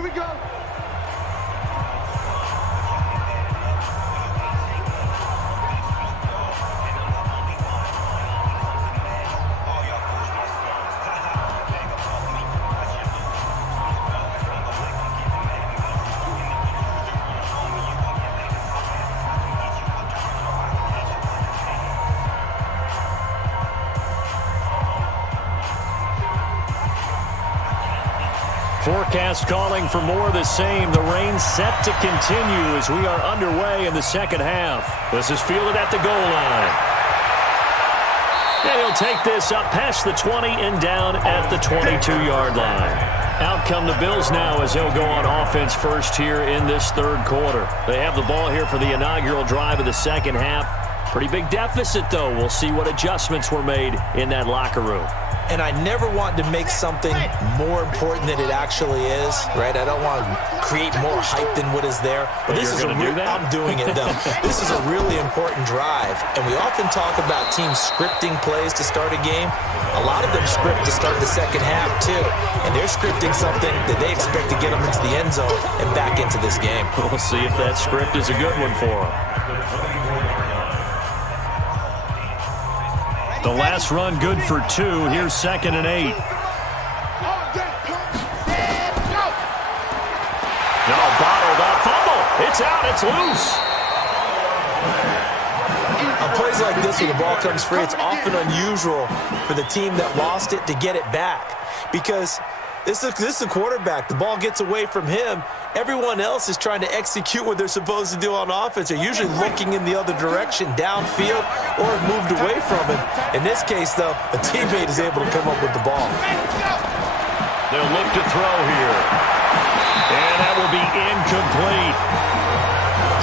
Here we go. Forecast calling for more of the same. The rain set to continue as we are underway in the second half. This is fielded at the goal line. And he'll take this up past the 20 and down at the 22-yard line. Out come the Bills now as they'll go on offense first here in this third quarter. They have the ball here for the inaugural drive of the second half. Pretty big deficit, though. We'll see what adjustments were made in that locker room. And I never want to make something more important than it actually is, right? I don't want to create more hype than what is there. But this is I'm doing it, though. This is a really important drive. And we often talk about teams scripting plays to start a game. A lot of them script to start the second half, too. And they're scripting something that they expect to get them into the end zone and back into this game. We'll see if that script is a good one for them. The last run good for 2. Here's 2nd and 8. No, bottled up. Fumble. It's out. It's loose. On plays like this where the ball comes free, it's often unusual for the team that lost it to get it back. Because this is a quarterback. The ball gets away from him. Everyone else is trying to execute what they're supposed to do on offense. They're usually looking in the other direction, downfield, or have moved away from it. In this case, though, a teammate is able to come up with the ball. They'll look to throw here. And that will be incomplete.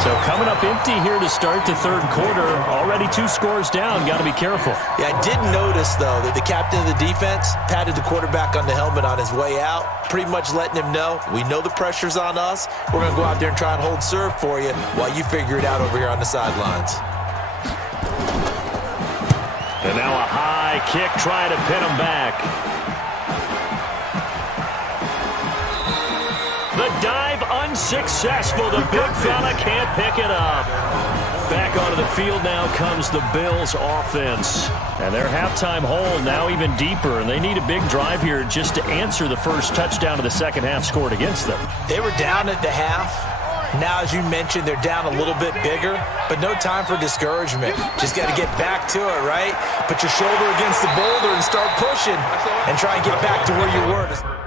So coming up empty here to start the third quarter. Already 2 scores down. Got to be careful. Yeah, I did notice, though, that the captain of the defense patted the quarterback on the helmet on his way out, pretty much letting him know, we know the pressure's on us. We're going to go out there and try and hold serve for you while you figure it out over here on the sidelines. And now a high kick trying to pin him back. The dive unsuccessful. The big fella can't pick it up. Back onto the field now comes the Bills offense. And their halftime hole now even deeper. And they need a big drive here just to answer the first touchdown of the second half scored against them. They were down at the half. Now, as you mentioned, they're down a little bit bigger, but no time for discouragement. Just got to get back to it, right? Put your shoulder against the boulder and start pushing and try and get back to where you were.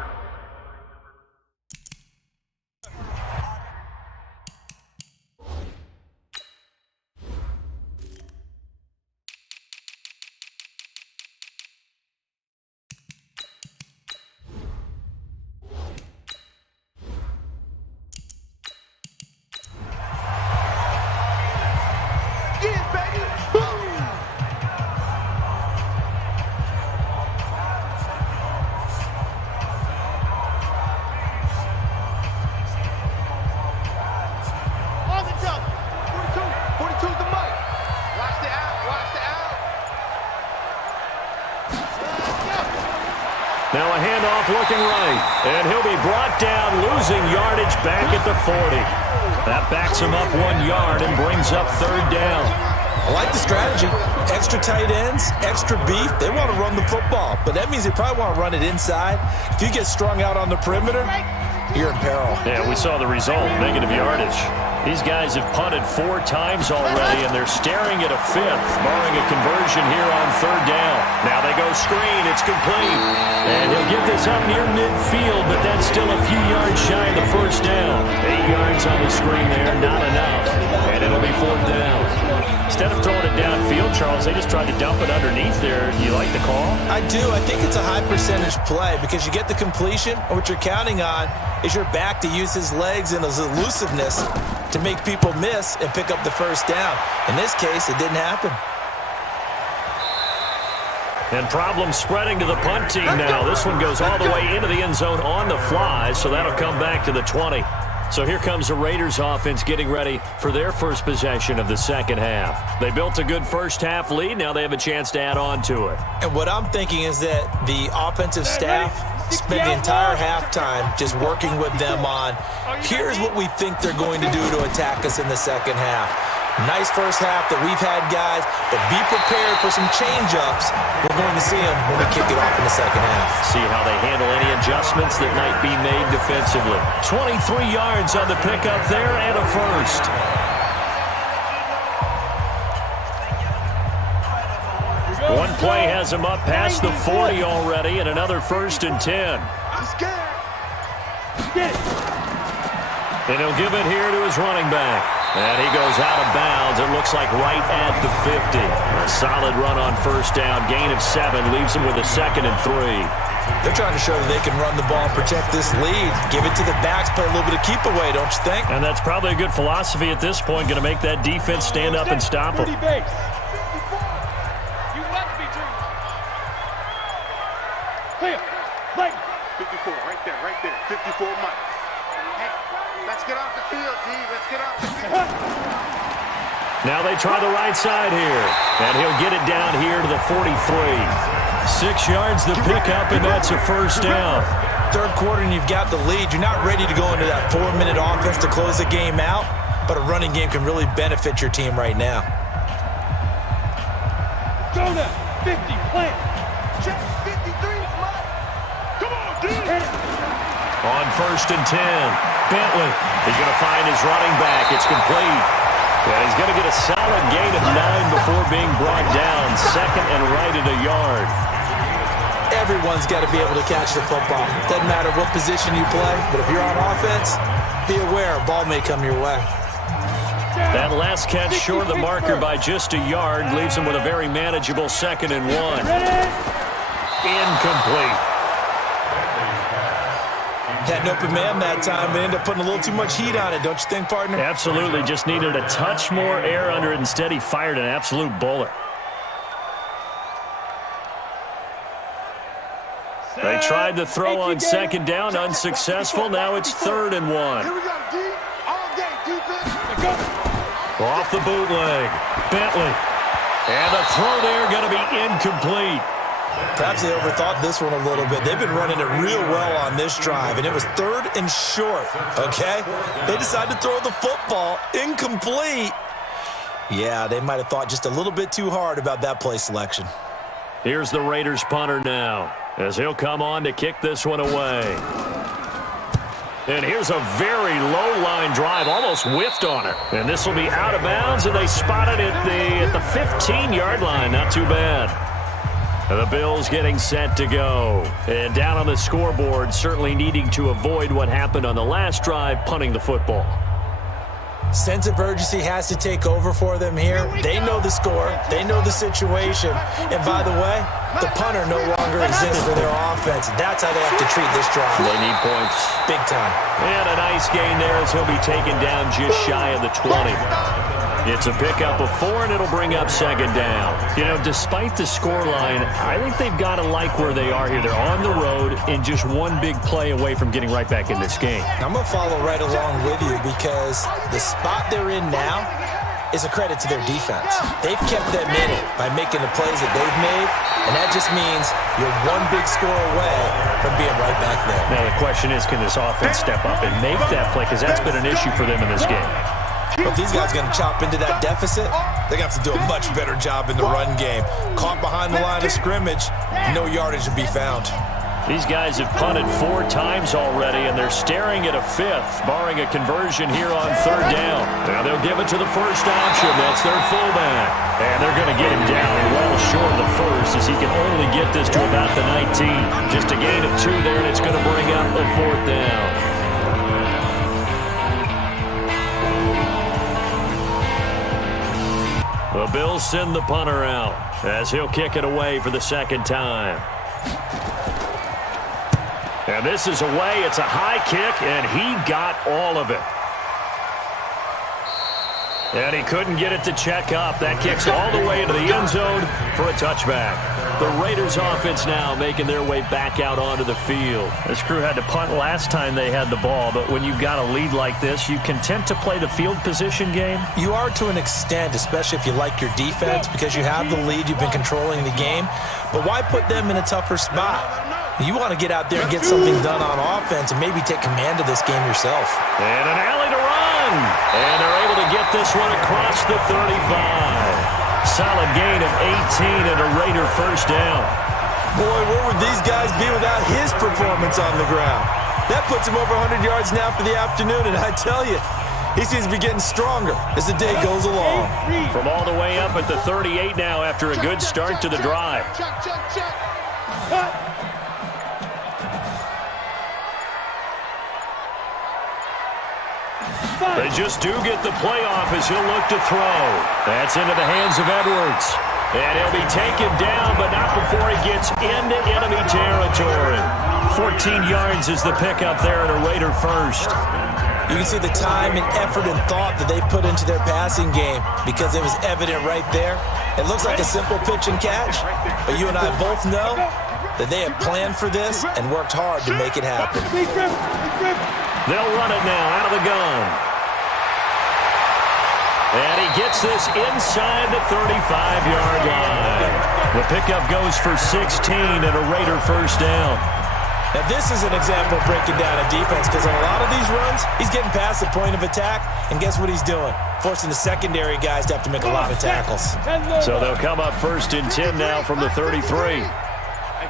Now a handoff looking right, and he'll be brought down, losing yardage back at the 40. That backs him up 1 yard and brings up third down. I like the strategy. Extra tight ends, extra beef. They want to run the football, but that means they probably want to run it inside. If you get strung out on the perimeter, you're in peril. Yeah, we saw the result, negative yardage. These guys have punted 4 times already, and they're staring at a 5th, barring a conversion here on third down. Now they go screen. It's complete. And he'll get this up near midfield, but that's still a few yards shy of the first down. 8 yards on the screen there, not enough. And it'll be fourth down. Instead of throwing it downfield, Charles, they just tried to dump it underneath there. Do you like the call? I do. I think it's a high percentage play because you get the completion, and what you're counting on is your back to use his legs and his elusiveness to make people miss and pick up the first down. In this case, it didn't happen. And problems spreading to the punt team now. This one goes all the way into the end zone on the fly, so that'll come back to the 20. So here comes the Raiders offense getting ready for their first possession of the second half. They built a good first half lead. Now they have a chance to add on to it. And what I'm thinking is that the offensive staff spent the entire halftime just working with them on, here's what we think they're going to do to attack us in the second half. Nice first half that we've had, guys, but be prepared for some change-ups. We're going to see them when we kick it off in the second half. See how they handle any adjustments that might be made defensively. 23 yards on the pickup there and a first. One play has him up past the 40 already, and another 1st and 10. I'm scared. And he'll give it here to his running back. And he goes out of bounds. It looks like right at the 50. A solid run on first down. Gain of 7 leaves him with a 2nd and 3. They're trying to show that they can run the ball and protect this lead. Give it to the backs, play a little bit of keep away, don't you think? And that's probably a good philosophy at this point. Going to make that defense stand up and stop them. Clear. Right. 54, right there. 54 Mike. Hey, let's get off the field, D. Let's get off the field. Now they try the right side here. And he'll get it down here to the 43. 6 yards the pickup, and that's a first down. Third quarter and you've got the lead. You're not ready to go into that 4-minute offense to close the game out, but a running game can really benefit your team right now. Go now. 50, plant. Check 53. Come on, dude. On 1st and 10, Bentley. He's going to find his running back. It's complete. And he's going to get a solid gain of 9 before being brought down. 2nd and right at a yard. Everyone's got to be able to catch the football. Doesn't matter what position you play, but if you're on offense, be aware a ball may come your way. That last catch short of the marker by just a yard leaves him with a very manageable 2nd and 1. Incomplete. Had an open man that time, but ended up putting a little too much heat on it, don't you think, partner? Absolutely. Just needed a touch more air under it. Instead, he fired an absolute bullet. They tried the throw on 2nd down, unsuccessful. Now it's 3rd and 1. Here we go, D. All day, defense. Go. Off the bootleg. Bentley. And the throw there going to be incomplete. Perhaps they overthought this one a little bit. They've been running it real well on this drive, and it was 3rd and short, okay? They decided to throw the football incomplete. Yeah, they might have thought just a little bit too hard about that play selection. Here's the Raiders punter now, as he'll come on to kick this one away. And here's a very low-line drive, almost whiffed on it. And this will be out of bounds, and they spot it at the 15-yard line. Not too bad. The Bills getting set to go. And down on the scoreboard, certainly needing to avoid what happened on the last drive, punting the football. Sense of urgency has to take over for them here. They know the score. They know the situation. And by the way, the punter no longer exists for their offense. That's how they have to treat this drive. They need points. Big time. And a nice gain there as he'll be taken down just shy of the 20. It's a pickup of 4, and it'll bring up 2nd down. You know, despite the scoreline, I think they've got to like where they are here. They're on the road and just one big play away from getting right back in this game. I'm going to follow right along with you because the spot they're in now is a credit to their defense. They've kept them in it by making the plays that they've made, and that just means you're one big score away from being right back there. Now, the question is, can this offense step up and make that play? Because that's been an issue for them in this game. But if these guys are going to chop into that deficit, they're going to have to do a much better job in the run game. Caught behind the line of scrimmage, no yardage to be found. These guys have punted 4 times already, and they're staring at a 5th, barring a conversion here on 3rd down. Now they'll give it to the first option. That's their fullback. And they're going to get him down well short of the first as he can only get this to about the 19. Just a gain of 2 there, and it's going to bring up a 4th down. The Bills send the punter out as he'll kick it away for the 2nd time. And this is away. It's a high kick, and he got all of it. And he couldn't get it to check up. That kicks all the way into the end zone for a touchback. The Raiders offense now making their way back out onto the field. This crew had to punt last time they had the ball, but when you've got a lead like this, you content to play the field position game? You are to an extent, especially if you like your defense, because you have the lead, you've been controlling the game. But why put them in a tougher spot? You want to get out there and get something done on offense and maybe take command of this game yourself. And an alley to run. And they're able to get this one across the 35. Solid gain of 18 and a Raider first down. Boy, where would these guys be without his performance on the ground? That puts him over 100 yards now for the afternoon, and I tell you, he seems to be getting stronger as the day goes along. From all the way up at the 38 now after a good start to the drive. They just do get the playoff as he'll look to throw. That's into the hands of Edwards. And he'll be taken down, but not before he gets into enemy territory. 14 yards is the pickup there at a Raider first. You can see the time and effort and thought that they put into their passing game because it was evident right there. It looks like a simple pitch and catch, but you and I both know that they have planned for this and worked hard to make it happen. They'll run it now out of the gun. And he gets this inside the 35-yard line. The pickup goes for 16 and a Raider first down. Now, this is an example of breaking down a defense because on a lot of these runs, he's getting past the point of attack, and guess what he's doing? Forcing the secondary guys to have to make a lot of tackles. So they'll come up first and 10 now from the 33. Hey,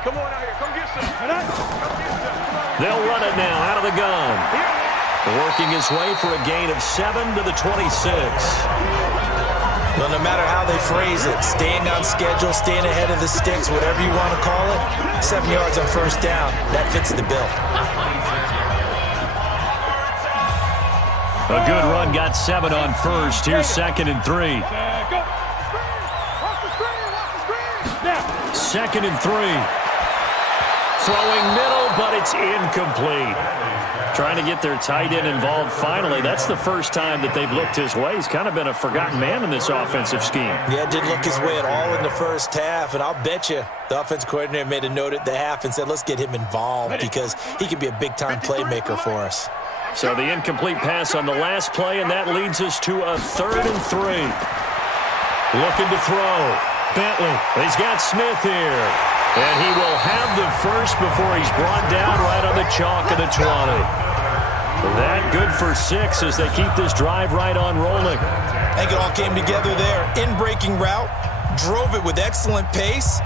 come on out here. Come get some. They'll run it now out of the gun. Working his way for a gain of 7 to the 26. Well, no matter how they phrase it, staying on schedule, staying ahead of the sticks, whatever you want to call it, 7 yards on first down, that fits the bill. A good run got 7 on first. Here's 2nd and 3. 2nd and 3. Throwing middle, but it's incomplete. Trying to get their tight end involved finally. That's the first time that they've looked his way. He's kind of been a forgotten man in this offensive scheme. Yeah, it didn't look his way at all in the first half, and I'll bet you the offense coordinator made a note at the half and said, let's get him involved because he can be a big-time playmaker for us. So the incomplete pass on the last play, and that leads us to a 3rd and 3. Looking to throw. Bentley. He's got Smith here. And he will have the first before he's brought down right on the chalk of the 20. That good for 6 as they keep this drive right on rolling. I think it all came together there. In-breaking route, drove it with excellent pace.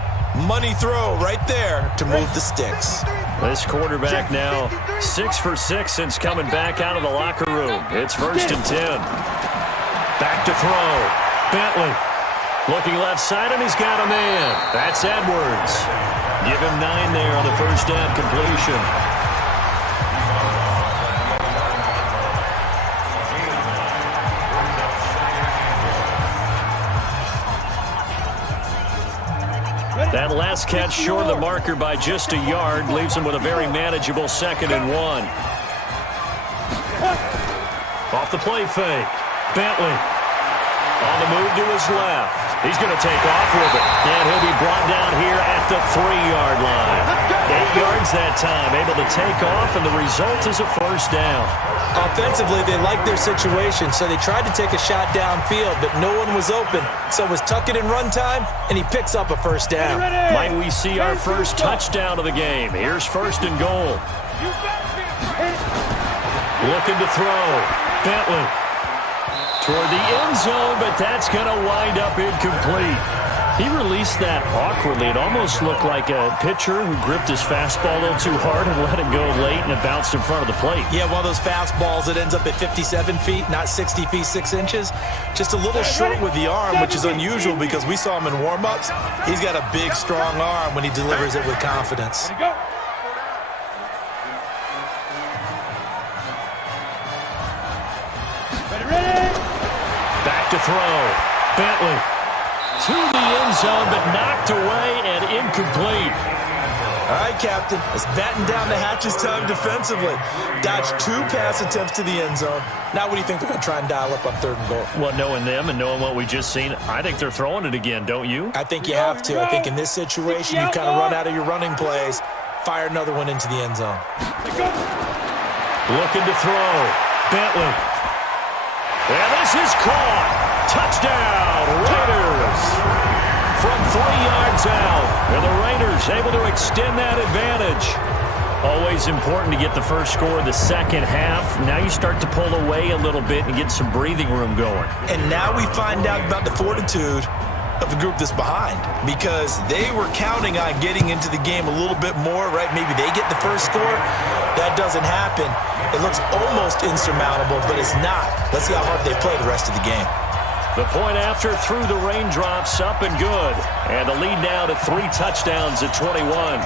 Money throw right there to move the sticks. This quarterback now 6 for 6 since coming back out of the locker room. It's 1st and 10. Back to throw. Bentley. Looking left side, and he's got a man. That's Edwards. Give him 9 there on the first down completion. That last catch short of the marker by just a yard leaves him with a very manageable 2nd and 1. Off the play fake. Bentley on the move to his left. He's going to take off with it. And he'll be brought down here at the 3-yard line. 8 yards that time, able to take off, and the result is a first down. Offensively, they liked their situation, so they tried to take a shot downfield, but no one was open. So it was tuck it in run time, and he picks up a first down. Might we see our first touchdown of the game? Here's 1st and goal. Looking to throw. Bentley. Toward the end zone, but that's going to wind up incomplete. He released that awkwardly. It almost looked like a pitcher who gripped his fastball a little too hard and let it go late, and it bounced in front of the plate. Yeah, one of those fastballs that ends up at 57 feet, not 60 feet, 6 inches. Just a little short with the arm, which is unusual because we saw him in warm-ups. He's got a big, strong arm when he delivers it with confidence. Back to throw. Bentley to the end zone, but knocked away and incomplete. All right, Captain. It's batten down the hatches time defensively. Dodged 2 pass attempts to the end zone. Now what do you think they're going to try and dial up on 3rd and goal? Well, knowing them and knowing what we just seen, I think they're throwing it again, don't you? I think you have to. I think in this situation, you kind of run out of your running plays, fire another one into the end zone. Looking to throw. Bentley. And this is caught. Touchdown, Raiders. From 3 yards out. And the Raiders able to extend that advantage. Always important to get the first score of the second half. Now you start to pull away a little bit and get some breathing room going. And now we find out about the fortitude of the group that's behind, because they were counting on getting into the game a little bit more, right? Maybe they get the first score. That doesn't happen. It looks almost insurmountable, but it's not. Let's see how hard they play the rest of the game. The point after through the raindrops, up and good. And the lead now to 3 touchdowns at 21.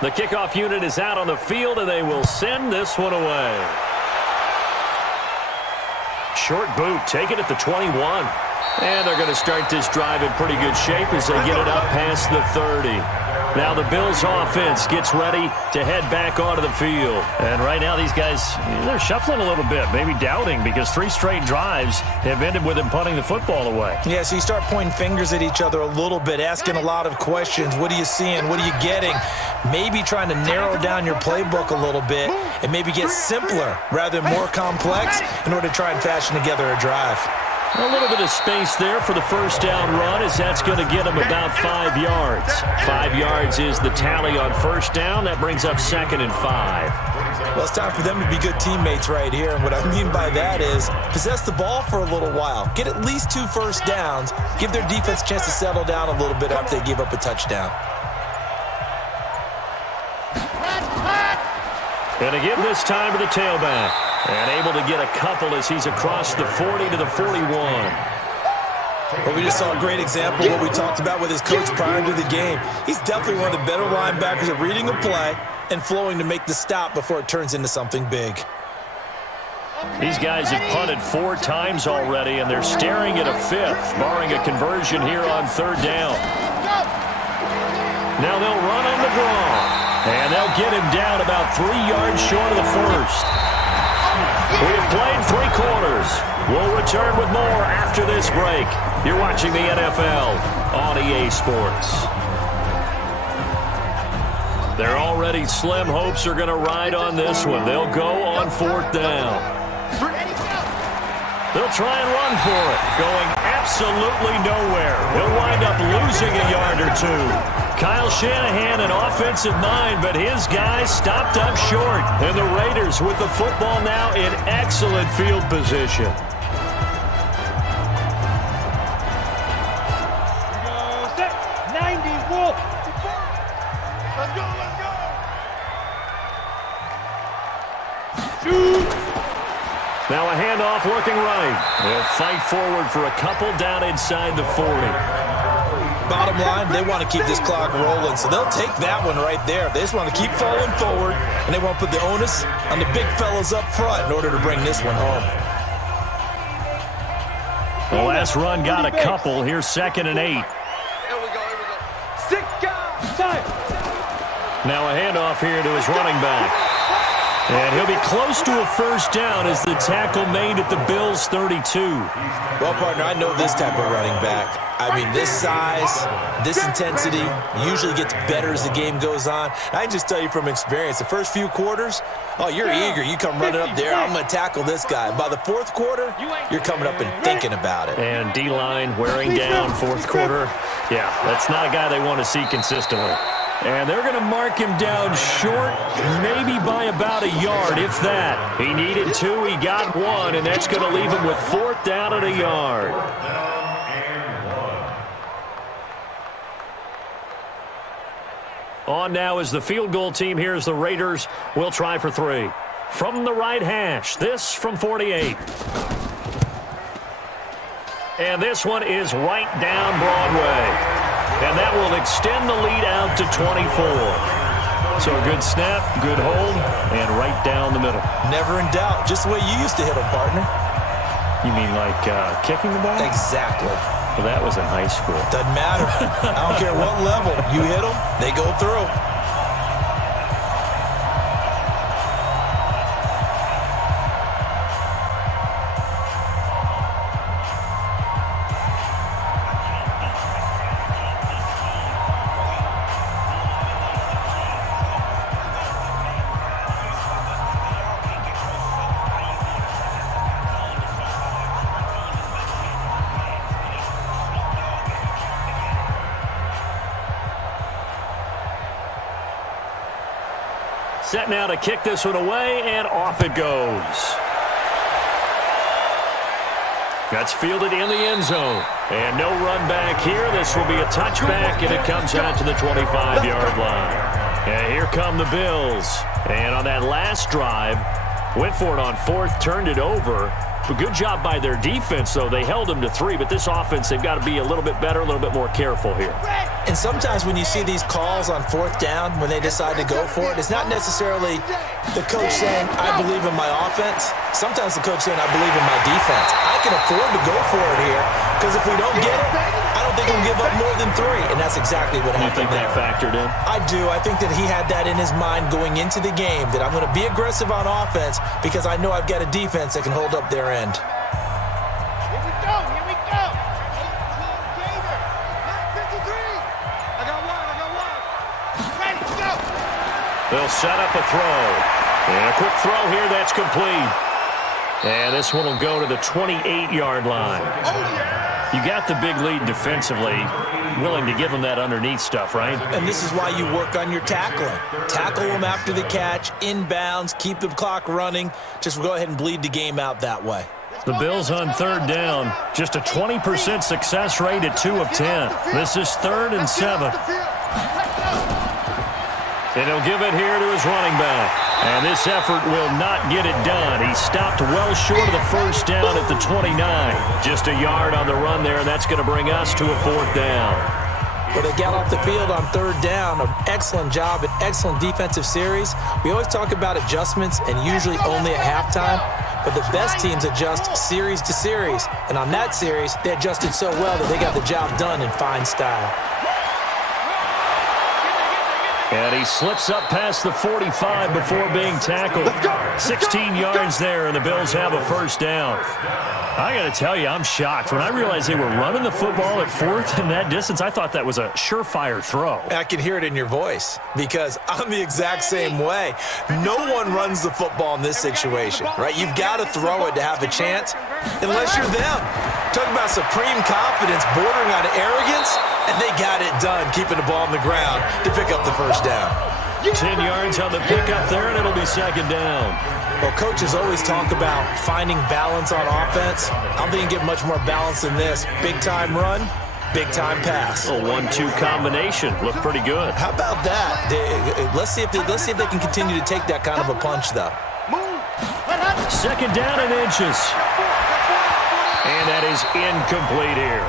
The kickoff unit is out on the field, and they will send this one away. Short boot, take it at the 21. And they're going to start this drive in pretty good shape as they get it up past the 30. Now the Bills offense gets ready to head back onto the field. And right now these guys, they're shuffling a little bit, maybe doubting, because 3 straight drives have ended with them punting the football away. Yeah, so you start pointing fingers at each other a little bit, asking a lot of questions. What are you seeing? What are you getting? Maybe trying to narrow down your playbook a little bit and maybe get simpler rather than more complex in order to try and fashion together a drive. A little bit of space there for the first down run, as that's going to get them about 5 yards. 5 yards is the tally on first down. That brings up 2nd and 5. Well, it's time for them to be good teammates right here. And what I mean by that is possess the ball for a little while. Get at least 2 first downs. Give their defense a chance to settle down a little bit after they give up a touchdown. And again this time to the tailback. And able to get a couple as he's across the 40 to the 41. Well, we just saw a great example of what we talked about with his coach prior to the game. He's definitely one of the better linebackers at reading a play and flowing to make the stop before it turns into something big. These guys have punted 4 times already, and they're staring at a 5th, barring a conversion here on 3rd down. Now they'll run on the draw, and they'll get him down about 3 yards short of the first. We have played 3 quarters. We'll return with more after this break. You're watching the NFL on EA Sports. Their already slim hopes are going to ride on this one. They'll go on 4th down. They'll try and run for it, going absolutely nowhere. He'll wind up losing a yard or 2. Kyle Shanahan, an offensive mind, but his guys stopped up short. And the Raiders with the football now in excellent field position. Set 90 Wolf. Let's go, let's go. Shoot. Now a handoff looking right. They'll fight forward for a couple down inside the 40. Bottom line, they want to keep this clock rolling, so they'll take that one right there. They just want to keep falling forward, and they want to put the onus on the big fellas up front in order to bring this one home. The last run got a couple. Here's 2nd and 8. Here we go, here we go. 6 guys, time. Now a handoff here to his running back. And he'll be close to a first down as the tackle made at the Bills' 32. Well, partner, I know this type of running back. I mean, this size, this intensity usually gets better as the game goes on. I can just tell you from experience, the first few quarters, oh, you're eager. You come running up there, I'm going to tackle this guy. By the 4th quarter, you're coming up and thinking about it. And D-line wearing down 4th quarter. Yeah, that's not a guy they want to see consistently. And they're going to mark him down short, maybe by about a yard, if that. He needed 2, he got 1, and that's going to leave him with 4th down at a yard. On now is the field goal team. Here's the Raiders. We'll try for 3. From the right hash, this from 48. And this one is right down Broadway. And that will extend the lead out to 24. So a good snap, good hold, and right down the middle. Never in doubt. Just the way you used to hit them, partner. You mean like kicking the ball? Exactly. Well, that was in high school. Doesn't matter. I don't care what level. You hit them, they go through. Set now to kick this one away, and off it goes. That's fielded in the end zone. And no run back here. This will be a touchback, and it comes out to the 25-yard line. And here come the Bills. And on that last drive, went for it on fourth, turned it over. A good job by their defense, though. They held them to 3, but this offense, they've got to be a little bit better, a little bit more careful here. And sometimes when you see these calls on fourth down, when they decide to go for it, it's not necessarily the coach saying, I believe in my offense. Sometimes the coach saying, I believe in my defense. I can afford to go for it here, because if we don't get it, I don't think we'll give up more than 3. And that's exactly what happened. You think that factored in? I do. I think that he had that in his mind going into the game, that I'm going to be aggressive on offense because I know I've got a defense that can hold up their end. Here we go. 18 Gator. 53. I got one. Ready, go. They'll set up a throw. And a quick throw here that's complete. And this one will go to the 28-yard line. Oh, yeah. You got the big lead defensively, willing to give them that underneath stuff, right? And this is why you work on your tackling. Tackle them after the catch, inbounds, keep the clock running. Just go ahead and bleed the game out that way. The Bills on third down, just a 20% success rate at 2 of 10. This is 3rd and 7. And he'll give it here to his running back. And this effort will not get it done. He stopped well short of the first down at the 29. Just a yard on the run there, and that's going to bring us to a 4th down. Well, they got off the field on third down. An excellent job, an excellent defensive series. We always talk about adjustments, and usually only at halftime. But the best teams adjust series to series. And on that series, they adjusted so well that they got the job done in fine style. And he slips up past the 45 before being tackled. 16 yards there, and the Bills have a first down. I got to tell you, I'm shocked. When I realized they were running the football at 4th in that distance, I thought that was a surefire throw. I can hear it in your voice because I'm the exact same way. No one runs the football in this situation, right? You've got to throw it to have a chance unless you're them. Talk about supreme confidence bordering on arrogance, and they got it done, keeping the ball on the ground to pick up the first down. 10 yards on the pickup there, and it'll be 2nd down. Well, coaches always talk about finding balance on offense. I don't think you get much more balance than this. Big-time run, big-time pass. A 1-2 combination. Looked pretty good. How about that? Let's see if they can continue to take that kind of a punch, though. 2nd down and inches. And that is incomplete here.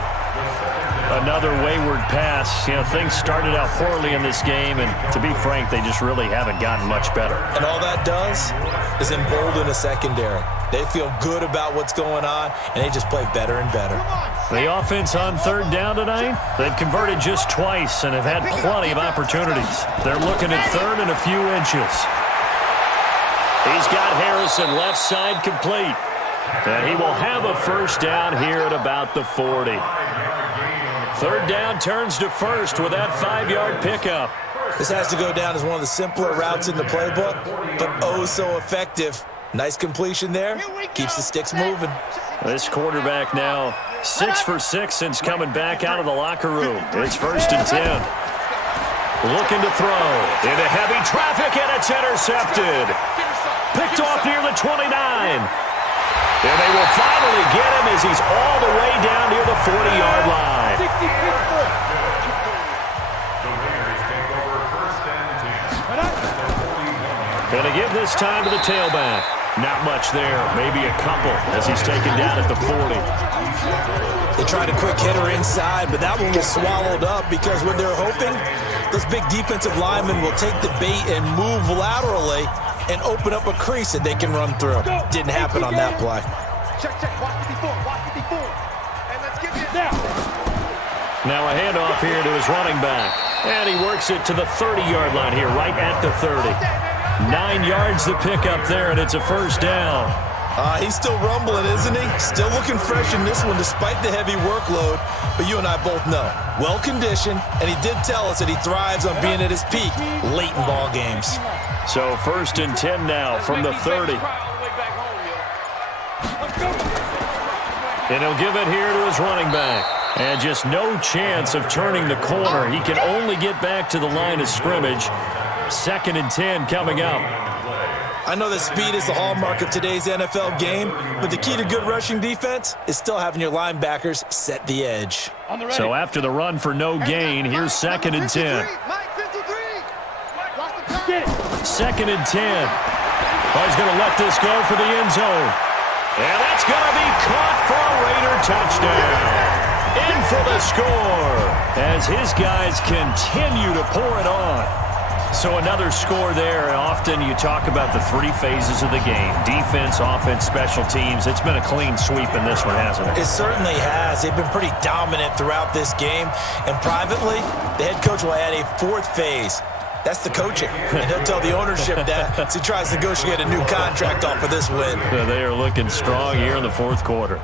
Another wayward pass. You know, things started out poorly in this game, and to be frank, they just really haven't gotten much better. And all that does is embolden a secondary. They feel good about what's going on, and they just play better and better. The offense on third down tonight, they've converted just twice and have had plenty of opportunities. They're looking at third and a few inches. He's got Harrison left side complete. And he will have a first down here at about the 40. Third down turns to first with that 5-yard pickup. This has to go down as one of the simpler routes in the playbook, but oh so effective. Nice completion there. Keeps the sticks moving. This quarterback now 6 for 6 since coming back out of the locker room. It's 1st and 10. Looking to throw into heavy traffic, and it's intercepted. Picked off near the 29. And they will finally get him as he's all the way down near the 40-yard line. Going to give this time to the tailback. Not much there. Maybe a couple as he's taken down at the 40. They tried a quick hitter inside, but that one was swallowed up because what they're hoping, those big defensive linemen will take the bait and move laterally and open up a crease that they can run through. Didn't happen on that play. Check, check. Watch 54. Watch 54. And let's get this now. Now a handoff here to his running back. And he works it to the 30-yard line here, right at the 30. 9 yards to pick up there, and it's a first down. He's still rumbling, isn't he? Still looking fresh in this one despite the heavy workload. But you and I both know, well-conditioned, and he did tell us that he thrives on being at his peak late in ball games. So 1st and 10 now from the 30. And he'll give it here to his running back. And just no chance of turning the corner. He can only get back to the line of scrimmage. 2nd and 10 coming up. I know that speed is the hallmark of today's NFL game, but the key to good rushing defense is still having your linebackers set the edge. So after the run for no gain, here's 2nd and 10. 2nd and 10. Oh, he's going to let this go for the end zone. And that's going to be caught for a Raider touchdown. In for the score as his guys continue to pour it on. So another score there, and often you talk about the 3 phases of the game. Defense, offense, special teams. It's been a clean sweep in this one, hasn't it? It certainly has. They've been pretty dominant throughout this game. And privately, the head coach will add a 4th phase. That's the coaching. And he'll tell the ownership that as he tries to negotiate a new contract off of this win. So they are looking strong here in the 4th quarter.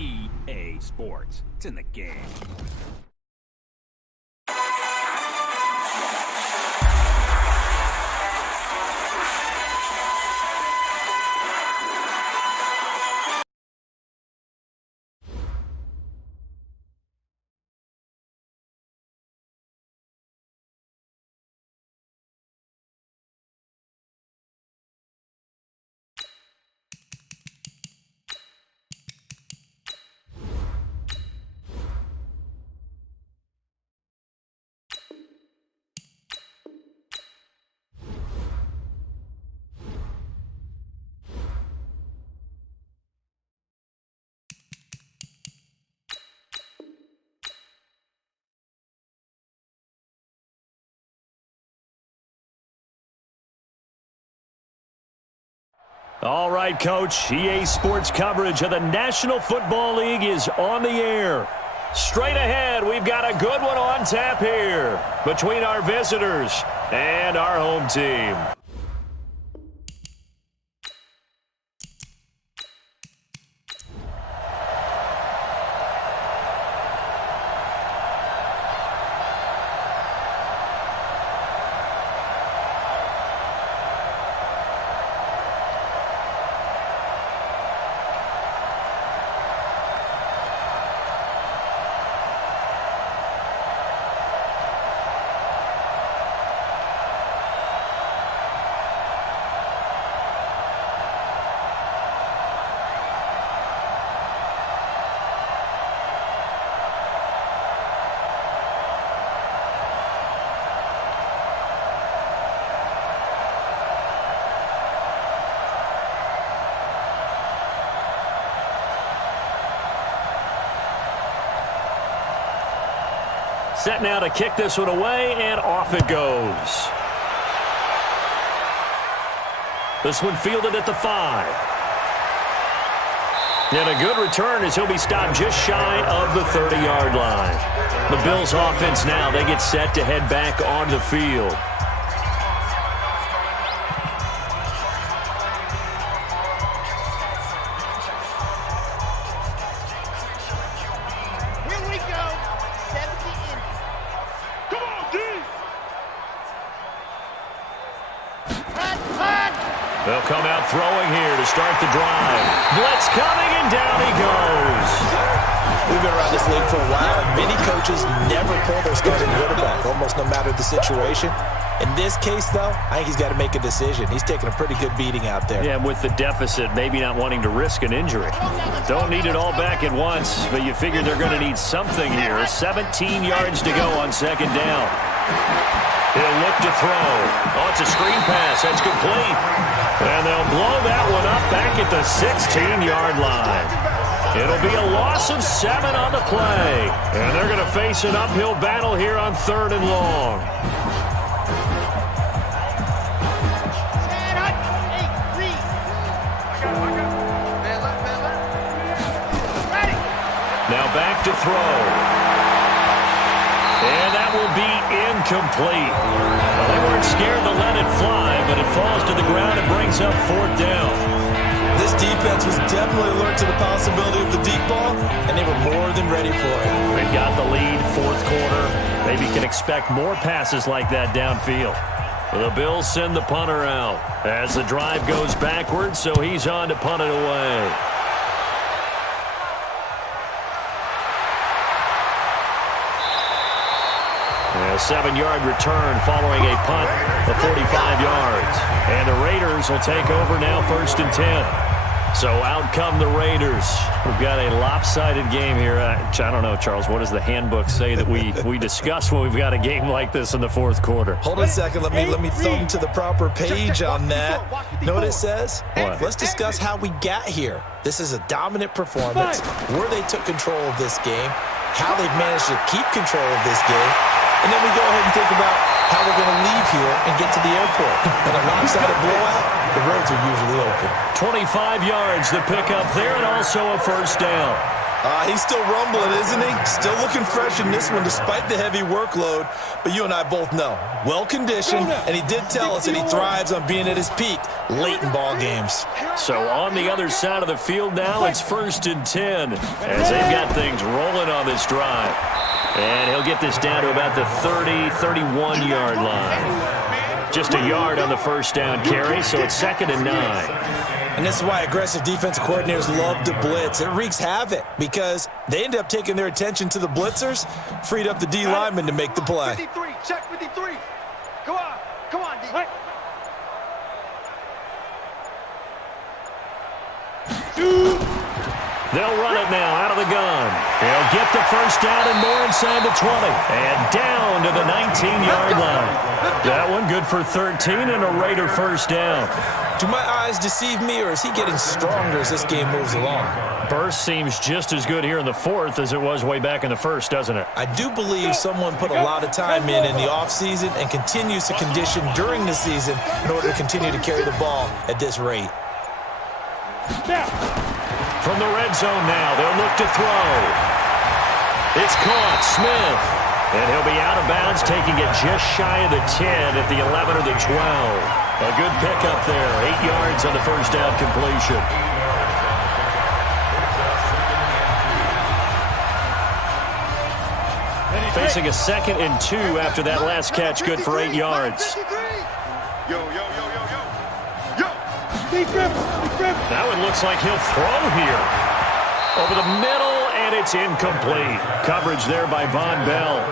EA Sports. It's in the game. All right, Coach. EA Sports coverage of the National Football League is on the air. Straight ahead, we've got a good one on tap here between our visitors and our home team. Set now to kick this one away, and off it goes. This one fielded at the 5. And a good return as he'll be stopped just shy of the 30-yard line. The Bills offense now, they get set to head back on the field. Here we go. They'll come out throwing here to start the drive. Blitz coming, and down he goes. We've been around this league for a while, and many coaches never pull their starting quarterback, almost no matter the situation. In this case, though, I think he's got to make a decision. He's taking a pretty good beating out there. Yeah, with the deficit, maybe not wanting to risk an injury. Don't need it all back at once, but you figure they're going to need something here. 17 yards to go on second down. He'll look to throw. Oh, it's a screen pass. That's complete. And they'll blow that one up back at the 16-yard line. It'll be a loss of 7 on the play. And they're going to face an uphill battle here on 3rd and long. Now back to throw. And that will be incomplete. Well, they weren't scared to let it fly, but it falls to the ground and brings up 4th down. This defense was definitely alert to the possibility of the deep ball, and they were more than ready for it. They've got the lead, 4th quarter. Maybe can expect more passes like that downfield. The Bills send the punter out as the drive goes backwards, so he's on to punt it away. A 7-yard return following a punt of 45 yards. And the Raiders will take over now 1st and 10. So out come the Raiders. We've got a lopsided game here. I don't know, Charles, what does the handbook say that we discuss when we've got a game like this in the 4th quarter? Hold on a second. Let me thumb to the proper page on that. Know what it says? What? Let's discuss how we got here. This is a dominant performance, where they took control of this game, how they've managed to keep control of this game, and then we go ahead and think about how we're going to leave here and get to the airport. In a lopsided blowout, the roads are usually open. 25 yards the pickup there, and also a 1st down. He's still rumbling, isn't he? Still looking fresh in this one despite the heavy workload. But you and I both know, well-conditioned, and he did tell us that he thrives on being at his peak late in ball games. So on the other side of the field now, it's 1st and 10 as they've got things rolling on this drive. And he'll get this down to about the 30, 31-yard line. Just a yard on the 1st down carry, so it's 2nd and 9. And this is why aggressive defensive coordinators love to blitz. It wreaks havoc because they end up taking their attention to the blitzers, freed up the D lineman to make the play. 53, check 53. Come on, D. They'll run it now out of the gun. He'll get the 1st down and more inside the 20. And down to the 19-yard line. That one good for 13 and a Raider 1st down. Do my eyes deceive me, or is he getting stronger as this game moves along? Burst seems just as good here in the 4th as it was way back in the 1st, doesn't it? I do believe someone put a lot of time in the offseason and continues to condition during the season in order to continue to carry the ball at this rate. From the red zone now, they'll look to throw. It's caught, Smith. And he'll be out of bounds, taking it just shy of the 10 at the 11 or the 12. A good pickup there, 8 yards on the 1st down completion. Facing a 2nd and 2 after that last catch, good for 8 yards. Yo. Now it looks like he'll throw here. Over the middle, and it's incomplete. Coverage there by Von Bell.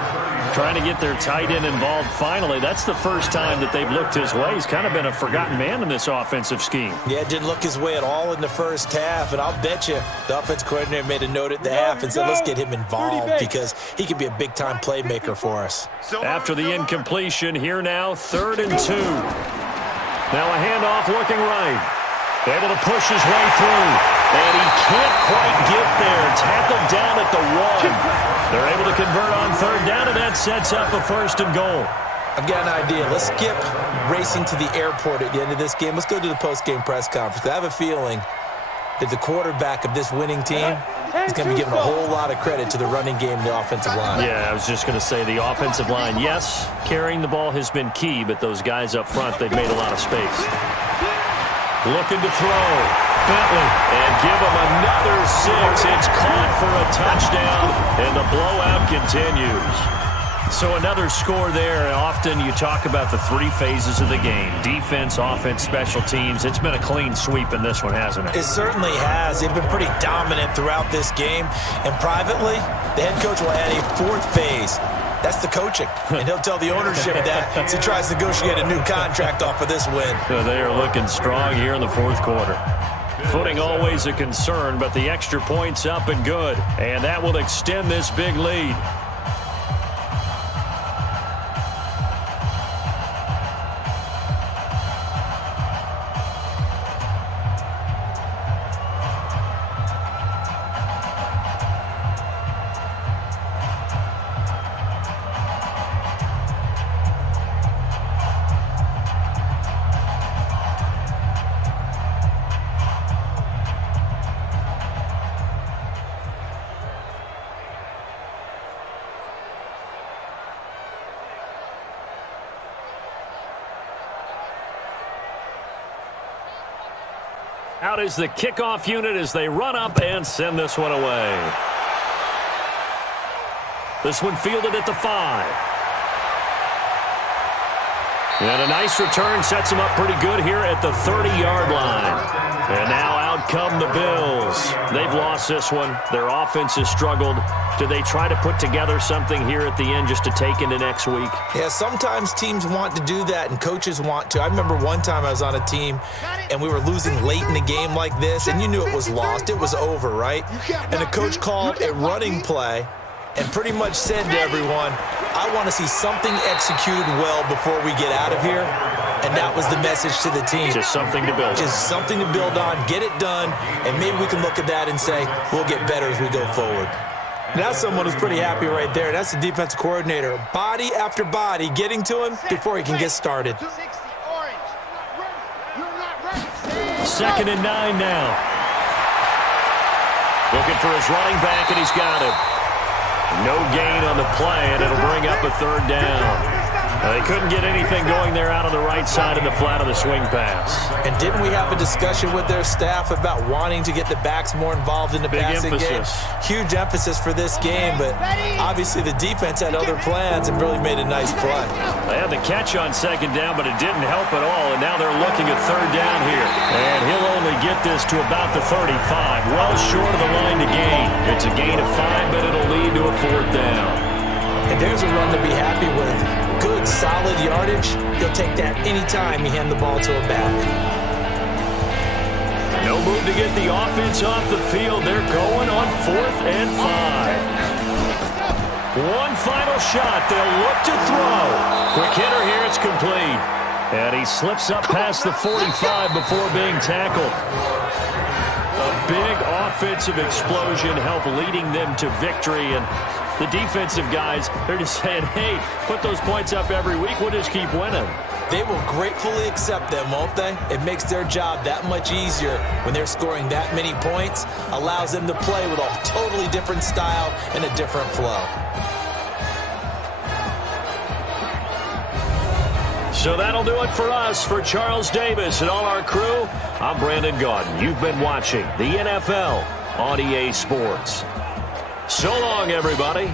Trying to get their tight end involved finally. That's the first time that they've looked his way. He's kind of been a forgotten man in this offensive scheme. Yeah, it didn't look his way at all in the 1st half, and I'll bet you the offense coordinator made a note at the half and said, let's get him involved because he can be a big-time playmaker for us. After the incompletion, here now, 3rd and 2. Now a handoff looking right. Able to push his way through. And he can't quite get there. Tackled down at the 1. They're able to convert on 3rd down, and that sets up a 1st and goal. I've got an idea. Let's skip racing to the airport at the end of this game. Let's go to the post-game press conference. I have a feeling that the quarterback of this winning team is going to be given a whole lot of credit to the running game and the offensive line. Yeah, I was just going to say the offensive line, yes, carrying the ball has been key, but those guys up front, they've made a lot of space. Looking to throw. Bentley. And give him another 6. It's caught for a touchdown, and the blowout continues. So another score there. Often you talk about the three phases of the game: defense, offense, special teams. It's been a clean sweep in this one, hasn't it? It certainly has. They've been pretty dominant throughout this game. And privately, the head coach will add a fourth phase. That's the coaching. And he'll tell the ownership that as he tries to negotiate a new contract off of this win. So they are looking strong here in the fourth quarter. Footing always a concern, but the extra point's up and good. And that will extend this big lead. Out is the kickoff unit as they run up and send this one away. This one fielded at the 5. And a nice return sets them up pretty good here at the 30-yard line. And now out come the Bills. They've lost this one. Their offense has struggled. Do they try to put together something here at the end just to take into next week? Yeah, sometimes teams want to do that and coaches want to. I remember one time I was on a team and we were losing late in the game like this, and you knew it was lost. It was over, right? And the coach called a running play and pretty much said to everyone, I want to see something executed well before we get out of here. And that was the message to the team. Just something to build on. Just something to build on, get it done, and maybe we can look at that and say, we'll get better as we go forward. Now someone who's pretty happy right there. That's the defensive coordinator. Body after body getting to him before he can get started. 2nd and 9 now. Looking for his running back, and he's got it. No gain on the play, and it'll bring up a 3rd down. They couldn't get anything going there out on the right side of the flat of the swing pass. And didn't we have a discussion with their staff about wanting to get the backs more involved in the passing game? Huge emphasis for this game, but obviously the defense had other plans and really made a nice play. They had the catch on 2nd down, but it didn't help at all, and now they're looking at 3rd down here. And he'll only get this to about the 35, well short of the line to gain. It's a gain of 5, but it'll lead to a 4th down. And there's a run to be happy with. Good, solid yardage. He'll take that anytime you hand the ball to a back. No move to get the offense off the field. They're going on 4th and 5. One final shot. They'll look to throw. Quick hitter here. It's complete. And he slips up past the 45 before being tackled. A big offensive explosion helped leading them to victory. And the defensive guys, they're just saying, hey, put those points up every week. We'll just keep winning. They will gratefully accept them, won't they? It makes their job that much easier when they're scoring that many points. Allows them to play with a totally different style and a different flow. So that'll do it for us. For Charles Davis and all our crew, I'm Brandon Gaudin. You've been watching the NFL on EA Sports. So long, everybody.